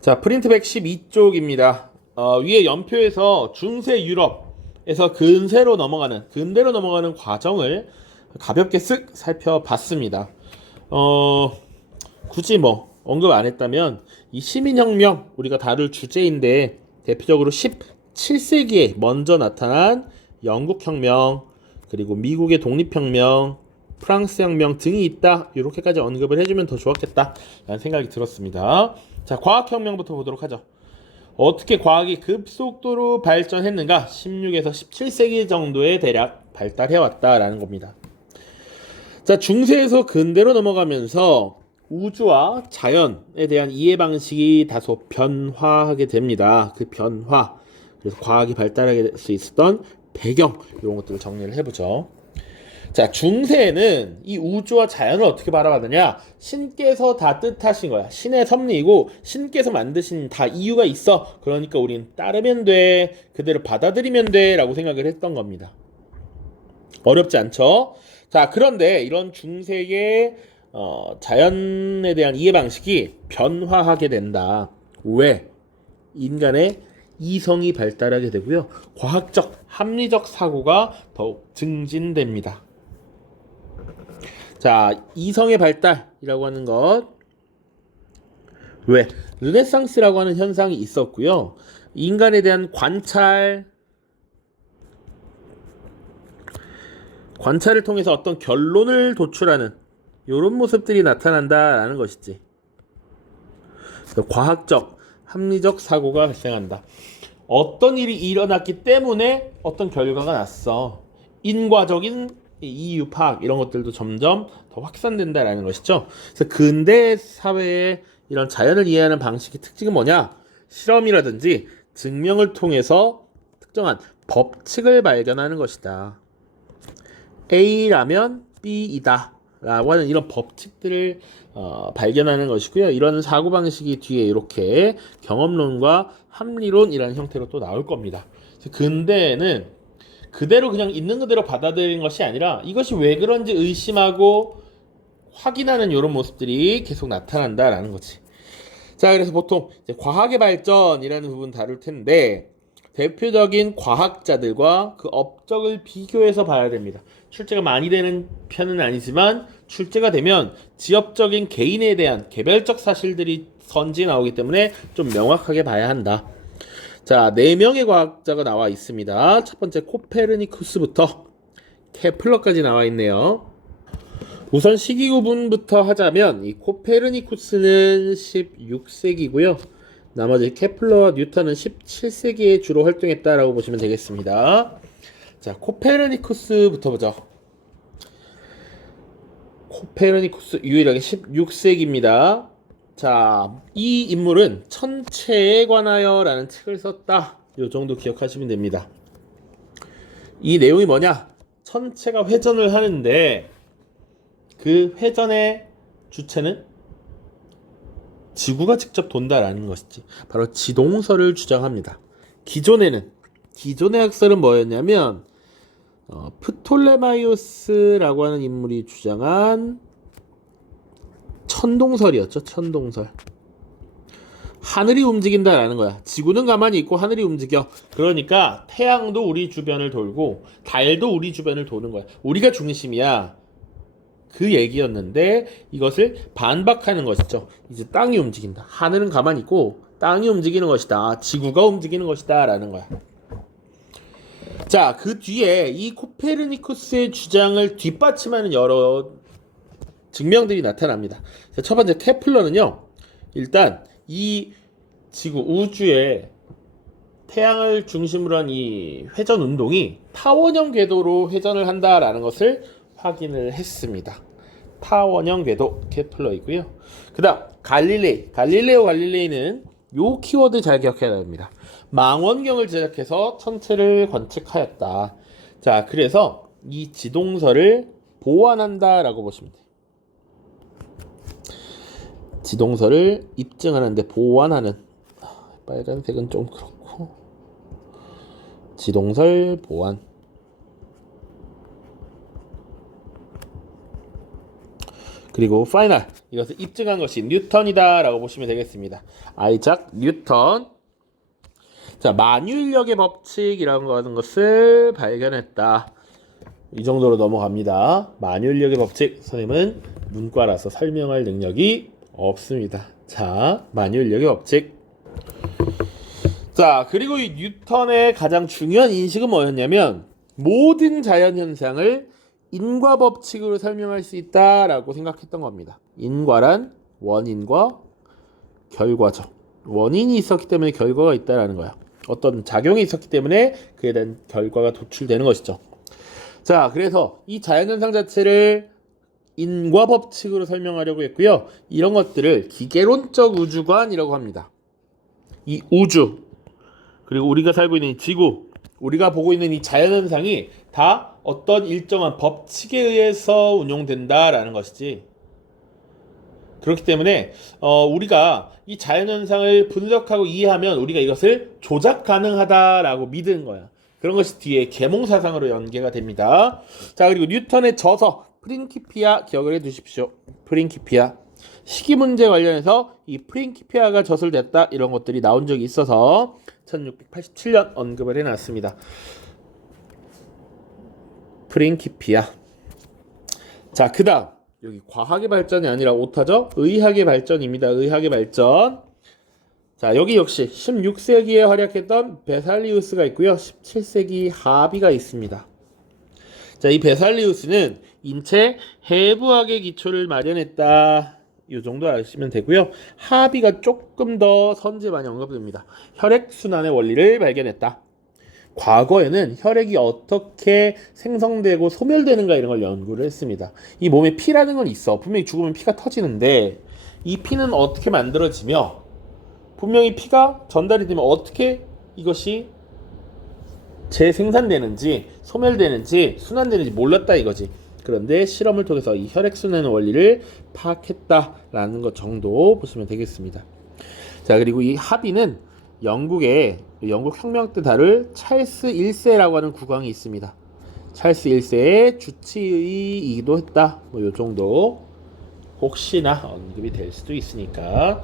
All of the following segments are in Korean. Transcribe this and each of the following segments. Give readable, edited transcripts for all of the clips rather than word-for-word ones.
자, 프린트백 12쪽입니다. 위에 연표에서 중세 유럽에서 근대로 넘어가는 과정을 가볍게 쓱 살펴봤습니다. 굳이 뭐 언급 안 했다면 이 시민혁명 우리가 다룰 주제인데 대표적으로 17세기에 먼저 나타난 영국혁명 그리고 미국의 독립혁명 프랑스 혁명 등이 있다. 이렇게까지 언급을 해주면 더 좋았겠다 라는 생각이 들었습니다. 자, 과학혁명부터 보도록 하죠. 어떻게 과학이 급속도로 발전했는가? 16에서 17세기 정도에 대략 발달해왔다라는 겁니다. 자, 중세에서 근대로 넘어가면서 우주와 자연에 대한 이해 방식이 다소 변화하게 됩니다. 그 변화, 그래서 과학이 발달하게 될 수 있었던 배경 이런 것들을 정리를 해보죠. 자, 중세에는 이 우주와 자연을 어떻게 바라봤느냐? 신께서 다 뜻하신 거야. 신의 섭리이고 신께서 만드신 다 이유가 있어. 그러니까 우린 따르면 돼. 그대로 받아들이면 돼. 라고 생각을 했던 겁니다. 어렵지 않죠? 자, 그런데 이런 중세의 자연에 대한 이해 방식이 변화하게 된다. 왜? 인간의 이성이 발달하게 되고요. 과학적, 합리적 사고가 더욱 증진됩니다. 자, 이성의 발달이라고 하는 것. 왜? 르네상스라고 하는 현상이 있었고요. 인간에 대한 관찰을 통해서 어떤 결론을 도출하는 이런 모습들이 나타난다라는 것이지. 과학적, 합리적 사고가 발생한다. 어떤 일이 일어났기 때문에 어떤 결과가 났어. 인과적인 이유 파악 이런 것들도 점점 더 확산된다라는 것이죠. 그래서 근대 사회의 이런 자연을 이해하는 방식의 특징은 뭐냐? 실험이라든지 증명을 통해서 특정한 법칙을 발견하는 것이다. A라면 B이다 라고 하는 이런 법칙들을 발견하는 것이고요. 이런 사고방식이 뒤에 이렇게 경험론과 합리론이라는 형태로 또 나올 겁니다. 근대에는 그대로 그냥 있는 그대로 받아들이는 것이 아니라 이것이 왜 그런지 의심하고 확인하는 이런 모습들이 계속 나타난다라는 거지. 자, 그래서 보통 이제 과학의 발전이라는 부분 다룰 텐데 대표적인 과학자들과 그 업적을 비교해서 봐야 됩니다. 출제가 많이 되는 편은 아니지만 출제가 되면 지역적인 개인에 대한 개별적 사실들이 선지 나오기 때문에 좀 명확하게 봐야 한다. 자, 4명의 과학자가 나와 있습니다. 첫 번째 코페르니쿠스부터 케플러까지 나와 있네요. 우선 시기 구분부터 하자면 이 코페르니쿠스는 16세기고요. 나머지 케플러와 뉴턴은 17세기에 주로 활동했다라고 보시면 되겠습니다. 자, 코페르니쿠스부터 보죠. 코페르니쿠스 유일하게 16세기입니다. 자, 이 인물은 천체에 관하여 라는 책을 썼다. 요 정도 기억하시면 됩니다. 이 내용이 뭐냐? 천체가 회전을 하는데 그 회전의 주체는 지구가 직접 돈다라는 것이지. 바로 지동설을 주장합니다. 기존의 학설은 뭐였냐면 프톨레마이오스라고 하는 인물이 주장한 천동설이었죠. 천동설. 하늘이 움직인다라는 거야. 지구는 가만히 있고 하늘이 움직여. 그러니까 태양도 우리 주변을 돌고 달도 우리 주변을 도는 거야. 우리가 중심이야. 그 얘기였는데 이것을 반박하는 것이죠. 이제 땅이 움직인다. 하늘은 가만히 있고 땅이 움직이는 것이다. 지구가 움직이는 것이다 라는 거야. 자, 그 뒤에 이 코페르니쿠스의 주장을 뒷받침하는 여러 증명들이 나타납니다. 첫 번째 케플러는요. 일단 이 지구 우주의 태양을 중심으로 한 이 회전 운동이 타원형 궤도로 회전을 한다라는 것을 확인을 했습니다. 타원형 궤도 케플러이고요. 그다음 갈릴레오 갈릴레이는 요 키워드 잘 기억해야 됩니다. 망원경을 제작해서 천체를 관측하였다. 자, 그래서 이 지동설을 보완한다라고 보시면 돼요. 지동설을 입증하는데 보완하는, 빨간색은 좀 그렇고, 지동설 보완. 그리고 파이널, 이것을 입증한 것이 뉴턴이다 라고 보시면 되겠습니다. 아이작 뉴턴. 자, 만유인력의 법칙이라고 하는 것을 발견했다. 이 정도로 넘어갑니다. 만유인력의 법칙, 선생님은 문과라서 설명할 능력이 없습니다. 자, 만유인력의 법칙. 자, 그리고 이 뉴턴의 가장 중요한 인식은 뭐였냐면 모든 자연현상을 인과 법칙으로 설명할 수 있다라고 생각했던 겁니다. 인과란 원인과 결과죠. 원인이 있었기 때문에 결과가 있다라는 거야. 어떤 작용이 있었기 때문에 그에 대한 결과가 도출되는 것이죠. 자, 그래서 이 자연현상 자체를 인과 법칙으로 설명하려고 했고요. 이런 것들을 기계론적 우주관이라고 합니다. 이 우주, 그리고 우리가 살고 있는 이 지구, 우리가 보고 있는 이 자연현상이 다 어떤 일정한 법칙에 의해서 운용된다라는 것이지. 그렇기 때문에 우리가 이 자연현상을 분석하고 이해하면 우리가 이것을 조작 가능하다라고 믿은 거야. 그런 것이 뒤에 계몽사상으로 연계가 됩니다. 자, 그리고 뉴턴의 저서 프린키피아 기억을 해두십시오. 프린키피아. 시기 문제 관련해서 이 프린키피아가 저술됐다 이런 것들이 나온 적이 있어서 1687년 언급을 해놨습니다. 프린키피아. 자, 그 다음 여기 과학의 발전이 아니라 오타죠. 의학의 발전입니다. 의학의 발전. 자, 여기 역시 16세기에 활약했던 베살리우스가 있고요. 17세기 하비가 있습니다. 자, 이 베살리우스는 인체 해부학의 기초를 마련했다. 이 정도 아시면 되고요. 하비가 조금 더 선제 많이 언급됩니다. 혈액순환의 원리를 발견했다. 과거에는 혈액이 어떻게 생성되고 소멸되는가 이런 걸 연구를 했습니다. 이 몸에 피라는 건 있어. 분명히 죽으면 피가 터지는데 이 피는 어떻게 만들어지며 분명히 피가 전달이 되면 어떻게 이것이 재생산되는지 소멸되는지 순환되는지 몰랐다 이거지. 그런데 실험을 통해서 이 혈액순환 원리를 파악했다라는 것 정도 보시면 되겠습니다. 자, 그리고 이 하비는 영국의 영국 혁명 때 다룰 찰스 1세라고 하는 국왕이 있습니다. 찰스 1세의 주치의이기도 했다. 뭐 요 정도 혹시나 언급이 될 수도 있으니까.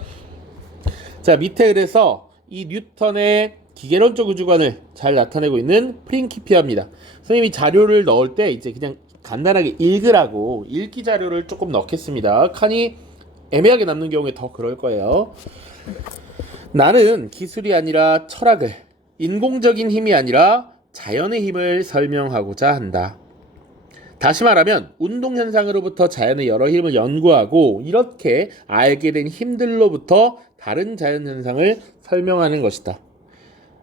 자, 밑에 그래서 이 뉴턴의 기계론적 우주관을 잘 나타내고 있는 프린키피아입니다. 선생님이 자료를 넣을 때 이제 그냥 간단하게 읽으라고 읽기 자료를 조금 넣겠습니다. 칸이 애매하게 남는 경우에 더 그럴 거예요. 나는 기술이 아니라 철학을, 인공적인 힘이 아니라 자연의 힘을 설명하고자 한다. 다시 말하면 운동현상으로부터 자연의 여러 힘을 연구하고 이렇게 알게 된 힘들로부터 다른 자연현상을 설명하는 것이다.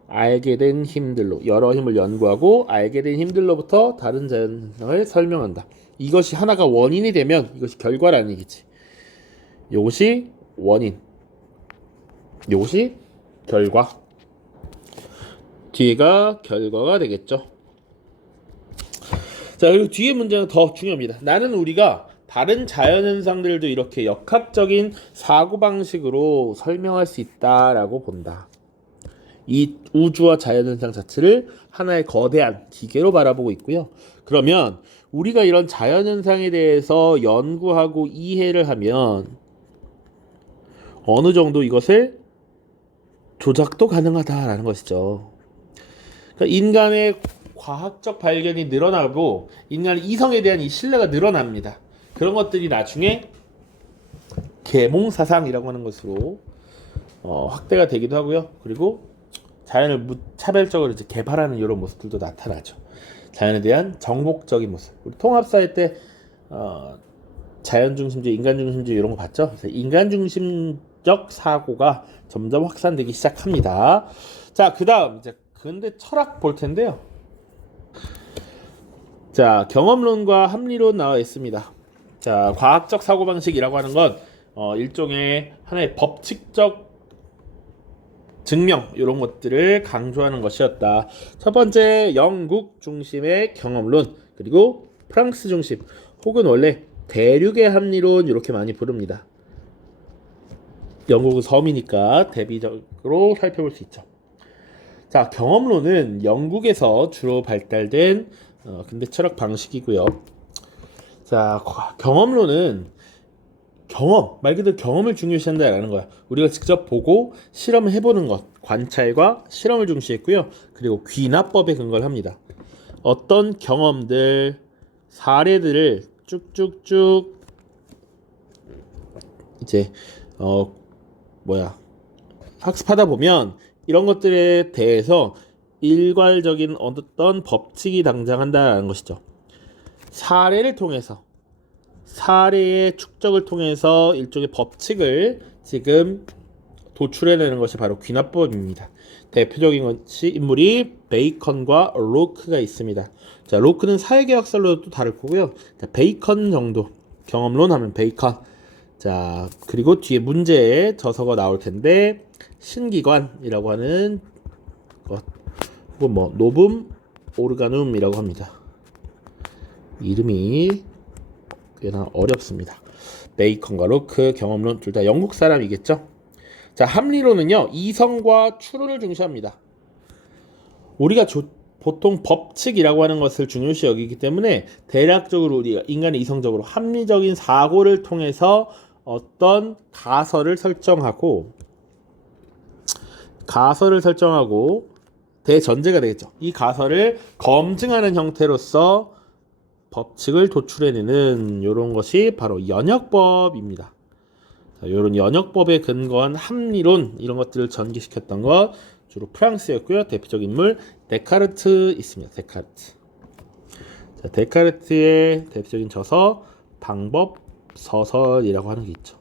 알게 된 힘들로 여러 힘을 연구하고 알게 된 힘들로부터 다른 자연현상을 설명한다. 이것이 하나가 원인이 되면 이것이 결과라는 얘기지. 이것이 원인, 이것이 결과, 뒤가 결과가 되겠죠. 자, 그리고 뒤에 문제는 더 중요합니다. 나는 우리가 다른 자연현상들도 이렇게 역학적인 사고방식으로 설명할 수 있다라고 본다. 이 우주와 자연현상 자체를 하나의 거대한 기계로 바라보고 있고요. 그러면 우리가 이런 자연현상에 대해서 연구하고 이해를 하면 어느 정도 이것을 조작도 가능하다라는 것이죠. 그러니까 인간의 과학적 발견이 늘어나고 인간의 이성에 대한 이 신뢰가 늘어납니다. 그런 것들이 나중에 계몽사상이라고 하는 것으로 확대가 되기도 하고요. 그리고 자연을 무차별적으로 이제 개발하는 이런 모습들도 나타나죠. 자연에 대한 정복적인 모습. 우리 통합사회 때 자연 중심주의, 인간 중심주의 이런 거 봤죠? 그래서 인간 중심적 사고가 점점 확산되기 시작합니다. 자, 그다음 이제 근대 철학 볼 텐데요. 자, 경험론과 합리론 나와 있습니다. 자, 과학적 사고방식이라고 하는 건 일종의 하나의 법칙적 증명 이런 것들을 강조하는 것이었다. 첫 번째 영국 중심의 경험론, 그리고 프랑스 중심 혹은 원래 대륙의 합리론 이렇게 많이 부릅니다. 영국은 섬이니까 대비적으로 살펴볼 수 있죠. 자, 경험론은 영국에서 주로 발달된 근대 철학 방식이고요. 자, 경험론은 경험, 말 그대로 경험을 중요시한다라는 거야. 우리가 직접 보고 실험을 해보는 것, 관찰과 실험을 중시했고요. 그리고 귀납법에 근거를 합니다. 어떤 경험들, 사례들을 쭉쭉쭉 이제 어 학습하다 보면 이런 것들에 대해서 일괄적인 어떤 법칙이 등장한다라는 것이죠. 사례를 통해서 사례의 축적을 통해서 일종의 법칙을 지금 도출해내는 것이 바로 귀납법입니다. 대표적인 것이 인물이 베이컨과 로크가 있습니다. 자, 로크는 사회계약설로도 또 다를 거고요. 자, 베이컨 정도 경험론 하면 베이컨. 자, 그리고 뒤에 문제에 저서가 나올 텐데 신기관이라고 하는 것 혹은 노붐 오르가눔이라고 합니다. 이름이 꽤나 어렵습니다. 베이컨과 로크 경험론 둘 다 영국 사람이겠죠. 자, 합리론은요 이성과 추론을 중시합니다. 우리가 보통 법칙이라고 하는 것을 중요시 여기기 때문에 대략적으로 우리가 인간의 이성적으로 합리적인 사고를 통해서 어떤 가설을 설정하고 대전제가 되겠죠. 이 가설을 검증하는 형태로서 법칙을 도출해내는 이런 것이 바로 연역법입니다. 이런 연역법에 근거한 합리론 이런 것들을 전개시켰던 것 주로 프랑스였고요. 대표적인 인물 데카르트 있습니다. 데카르트. 자, 데카르트의 대표적인 저서 방법 서설이라고 하는 게 있죠.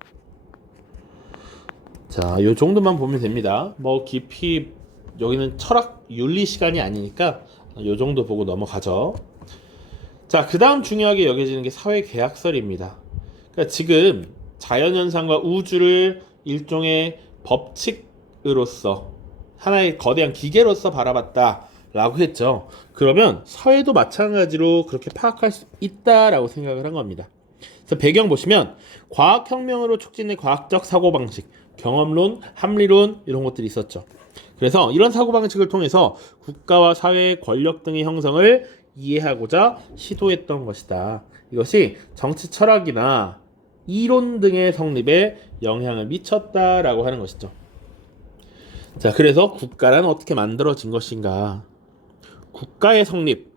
자, 요 정도만 보면 됩니다. 깊이 여기는 철학 윤리 시간이 아니니까 요 정도 보고 넘어가죠. 자, 그 다음 중요하게 여겨지는 게 사회계약설입니다. 그러니까 지금 자연현상과 우주를 일종의 법칙으로서 하나의 거대한 기계로서 바라봤다라고 했죠. 그러면 사회도 마찬가지로 그렇게 파악할 수 있다라고 생각을 한 겁니다. 그래서 배경 보시면 과학혁명으로 촉진된 과학적 사고방식, 경험론, 합리론 이런 것들이 있었죠. 그래서 이런 사고방식을 통해서 국가와 사회의 권력 등의 형성을 이해하고자 시도했던 것이다. 이것이 정치 철학이나 이론 등의 성립에 영향을 미쳤다라고 하는 것이죠. 자, 그래서 국가란 어떻게 만들어진 것인가? 국가의 성립,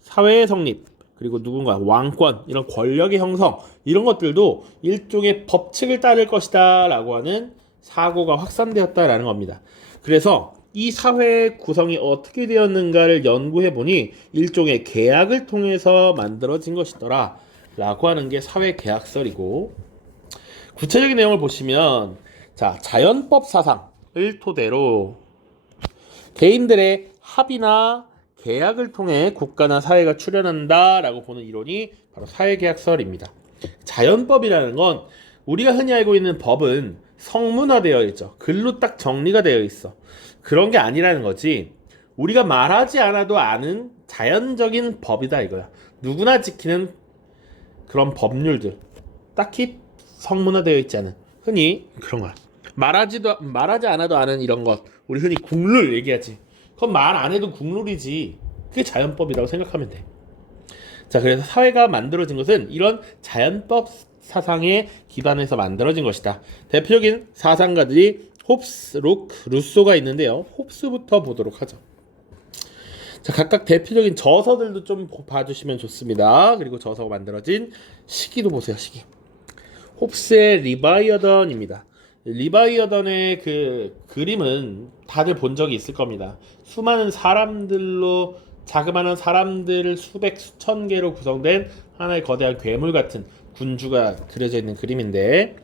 사회의 성립, 그리고 누군가 왕권, 이런 권력의 형성, 이런 것들도 일종의 법칙을 따를 것이다 라고 하는 사고가 확산되었다라는 겁니다. 그래서 이 사회의 구성이 어떻게 되었는가를 연구해 보니 일종의 계약을 통해서 만들어진 것이더라 라고 하는 게 사회계약설이고, 구체적인 내용을 보시면 자, 자연법 사상을 토대로 개인들의 합의나 계약을 통해 국가나 사회가 출현한다 라고 보는 이론이 바로 사회계약설입니다. 자연법이라는 건 우리가 흔히 알고 있는 법은 성문화되어 있죠. 글로 딱 정리가 되어 있어. 그런 게 아니라는 거지. 우리가 말하지 않아도 아는 자연적인 법이다 이거야. 누구나 지키는 그런 법률들. 딱히 성문화되어 있지 않은 흔히 그런 거야. 말하지 않아도 아는 이런 것. 우리 흔히 국룰 얘기하지. 그건 말 안 해도 국룰이지. 그게 자연법이라고 생각하면 돼. 자, 그래서 사회가 만들어진 것은 이런 자연법 사상에 기반해서 만들어진 것이다. 대표적인 사상가들이 홉스, 로크, 루소가 있는데요. 홉스부터 보도록 하죠. 자, 각각 대표적인 저서들도 좀 봐주시면 좋습니다. 그리고 저서가 만들어진 시기도 보세요. 시기. 홉스의 리바이어던입니다. 리바이어던의 그 그림은 다들 본 적이 있을 겁니다. 수많은 사람들로 자그마한 사람들 수백 수천 개로 구성된 하나의 거대한 괴물 같은 군주가 그려져 있는 그림인데,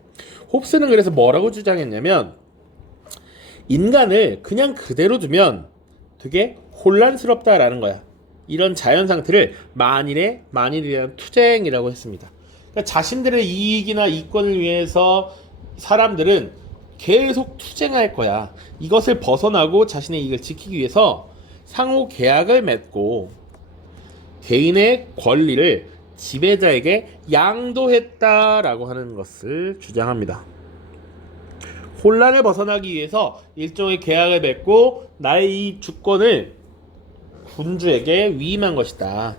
홉스는 그래서 뭐라고 주장했냐면 인간을 그냥 그대로 두면 되게 혼란스럽다라는 거야. 이런 자연 상태를 만일이란 투쟁이라고 했습니다. 그러니까 자신들의 이익이나 이권을 위해서 사람들은 계속 투쟁할 거야. 이것을 벗어나고 자신의 이익을 지키기 위해서 상호 계약을 맺고 개인의 권리를 지배자에게 양도했다라고 하는 것을 주장합니다. 혼란을 벗어나기 위해서 일종의 계약을 맺고 나의 이 주권을 군주에게 위임한 것이다.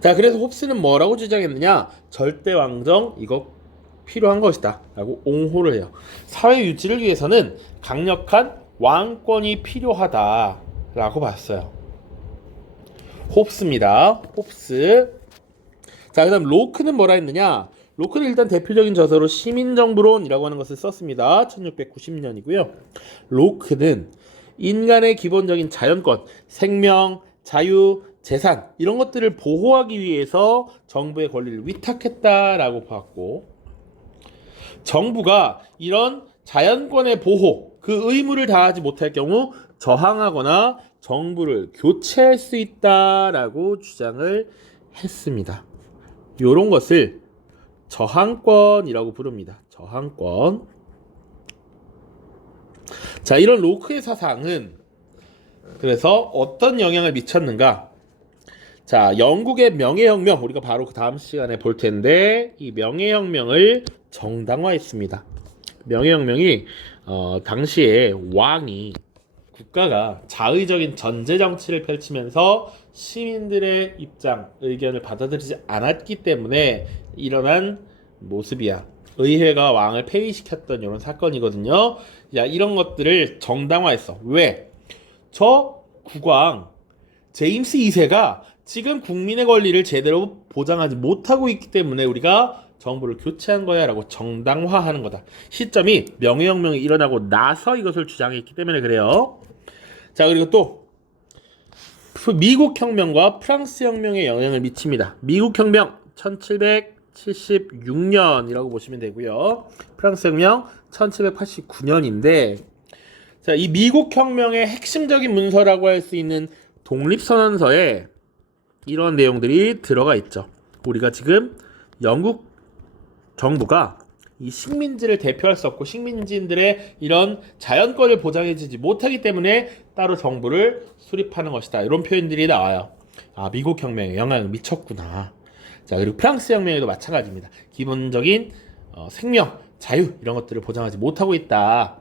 자, 그래서 홉스는 뭐라고 주장했느냐? 절대왕정, 이거 필요한 것이다 라고 옹호를 해요. 사회 유지를 위해서는 강력한 왕권이 필요하다 라고 봤어요. 홉스입니다. 홉스. 자, 그 다음 로크는 뭐라 했느냐. 로크는 일단 대표적인 저서로 시민정부론이라고 하는 것을 썼습니다. 1690년이고요. 로크는 인간의 기본적인 자연권, 생명, 자유, 재산 이런 것들을 보호하기 위해서 정부의 권리를 위탁했다라고 봤고, 정부가 이런 자연권의 보호, 그 의무를 다하지 못할 경우 저항하거나 정부를 교체할 수 있다라고 주장을 했습니다. 이런 것을 저항권이라고 부릅니다. 저항권. 자, 이런 로크의 사상은 그래서 어떤 영향을 미쳤는가? 자, 영국의 명예혁명, 우리가 바로 그 다음 시간에 볼 텐데, 이 명예혁명을 정당화했습니다. 명예혁명이 당시에 왕이, 국가가 자의적인 전제 정치를 펼치면서 시민들의 입장, 의견을 받아들이지 않았기 때문에 일어난 모습이야. 의회가 왕을 폐위시켰던 이런 사건이거든요. 야, 이런 것들을 정당화했어. 왜? 저 국왕 제임스 2세가 지금 국민의 권리를 제대로 보장하지 못하고 있기 때문에 우리가 정부를 교체한 거야 라고 정당화하는 거다. 시점이 명예혁명이 일어나고 나서 이것을 주장했기 때문에 그래요. 자, 그리고 또 미국 혁명과 프랑스 혁명에 영향을 미칩니다. 미국 혁명 1776년이라고 보시면 되고요. 프랑스 혁명 1789년인데, 자, 이 미국 혁명의 핵심적인 문서라고 할 수 있는 독립선언서에 이런 내용들이 들어가 있죠. 우리가 지금 영국 정부가 이 식민지를 대표할 수 없고 식민지인들의 이런 자연권을 보장해주지 못하기 때문에 따로 정부를 수립하는 것이다. 이런 표현들이 나와요. 아, 미국 혁명에 영향을 미쳤구나. 자, 그리고 프랑스 혁명에도 마찬가지입니다. 기본적인 생명, 자유 이런 것들을 보장하지 못하고 있다.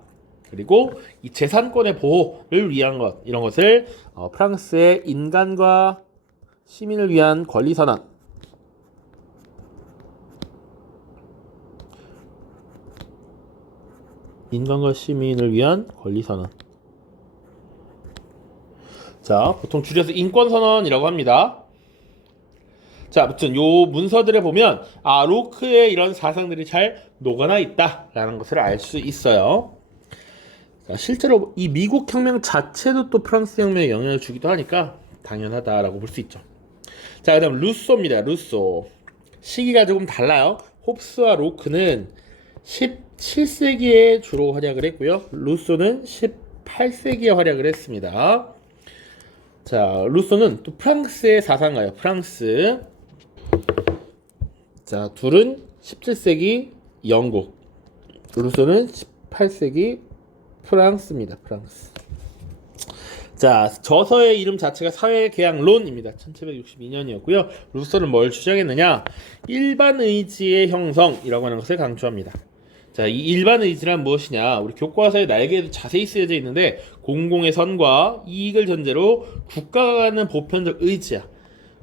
그리고 이 재산권의 보호를 위한 것, 이런 것을 프랑스의 인간과 시민을 위한 권리선언, 인간과 시민을 위한 권리선언. 자, 보통 줄여서 인권선언이라고 합니다. 자, 아무튼 요 문서들에 보면 로크의 이런 사상들이 잘 녹아나 있다라는 것을 알 수 있어요. 자, 실제로 이 미국 혁명 자체도 또 프랑스 혁명에 영향을 주기도 하니까 당연하다라고 볼 수 있죠. 자, 그 다음 루소입니다. 루소. 시기가 조금 달라요. 홉스와 로크는 17세기에 주로 활약을 했고요. 루소는 18세기에 활약을 했습니다. 자, 루소는 또 프랑스의 사상가예요. 프랑스. 자, 둘은 17세기 영국, 루소는 18세기 프랑스입니다. 프랑스. 자, 저서의 이름 자체가 사회계약론입니다. 1762년이었고요. 루소는 뭘 주장했느냐? 일반 의지의 형성이라고 하는 것을 강조합니다. 자, 이 일반 의지란 무엇이냐? 우리 교과서에 날개에도 자세히 쓰여져 있는데, 공공의 선과 이익을 전제로 국가가 갖는 보편적 의지야.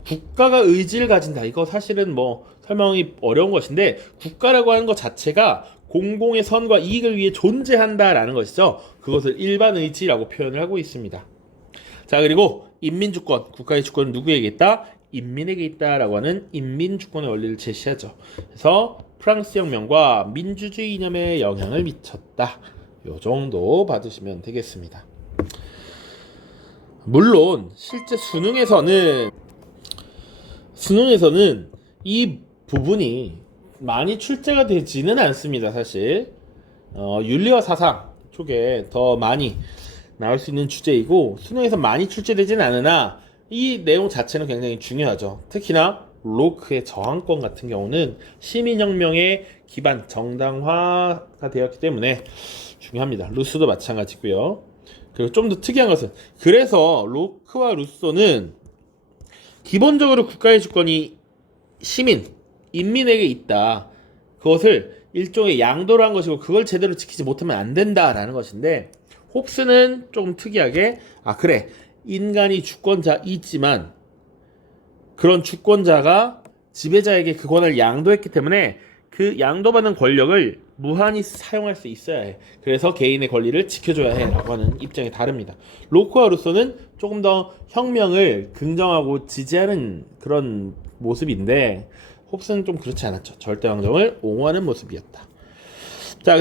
국가가 의지를 가진다. 이거 사실은 뭐 설명이 어려운 것인데, 국가라고 하는 것 자체가 공공의 선과 이익을 위해 존재한다라는 것이죠. 그것을 일반 의지라고 표현을 하고 있습니다. 자, 그리고 인민주권, 국가의 주권은 누구에게 있다? 인민에게 있다라고 하는 인민주권의 원리를 제시하죠. 그래서 프랑스 혁명과 민주주의 이념에 영향을 미쳤다. 요 정도 받으시면 되겠습니다. 물론 실제 수능에서는 이 부분이 많이 출제가 되지는 않습니다. 사실 윤리와 사상 쪽에 더 많이 나올 수 있는 주제이고, 수능에서 많이 출제되지는 않으나 이 내용 자체는 굉장히 중요하죠. 특히나 로크의 저항권 같은 경우는 시민혁명의 기반 정당화가 되었기 때문에 중요합니다. 루소도 마찬가지고요. 그리고 좀 더 특이한 것은, 그래서 로크와 루소는 기본적으로 국가의 주권이 인민에게 있다. 그것을 일종의 양도로 한 것이고 그걸 제대로 지키지 못하면 안 된다라는 것인데, 홉스는 조금 특이하게 그래, 인간이 주권자이지만 그런 주권자가 지배자에게 그 권한을 양도했기 때문에 그 양도받는 권력을 무한히 사용할 수 있어야 해. 그래서 개인의 권리를 지켜줘야 해라고 하는 입장이 다릅니다. 로쿠와 루소는 조금 더 혁명을 긍정하고 지지하는 그런 모습인데 홉스는 좀 그렇지 않았죠. 절대왕정을 옹호하는 모습이었다.